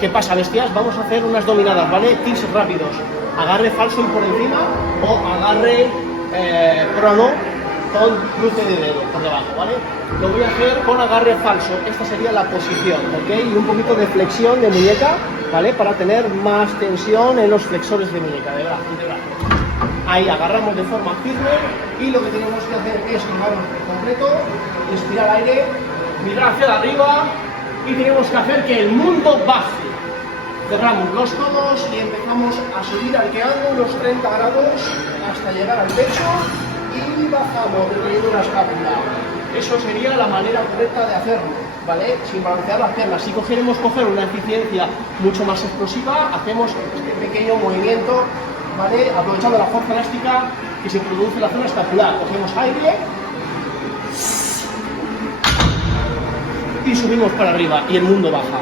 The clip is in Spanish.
¿Qué pasa, bestias? Vamos a hacer unas dominadas, ¿vale? Tirs rápidos. Agarre falso y por encima o agarre crono con cruce de dedo por debajo, ¿vale? Lo voy a hacer con agarre falso. Esta sería la posición, ¿ok? Y un poquito de flexión de muñeca, ¿vale? Para tener más tensión en los flexores de muñeca, de brazo, de brazo. Ahí agarramos de forma firme y lo que tenemos que hacer es tomarnos por completo, inspirar aire, mirar hacia arriba y tenemos que hacer que el mundo baje. Cerramos los codos y empezamos a subir arqueando unos 30 grados hasta llegar al pecho y bajamos reteniendo una escápula. Eso sería la manera correcta de hacerlo, ¿vale? Sin balancear las piernas. Si queremos coger una eficiencia mucho más explosiva, hacemos este pequeño movimiento, ¿vale? Aprovechando la fuerza elástica que se produce en la zona escapular. Cogemos aire y subimos para arriba y el mundo baja.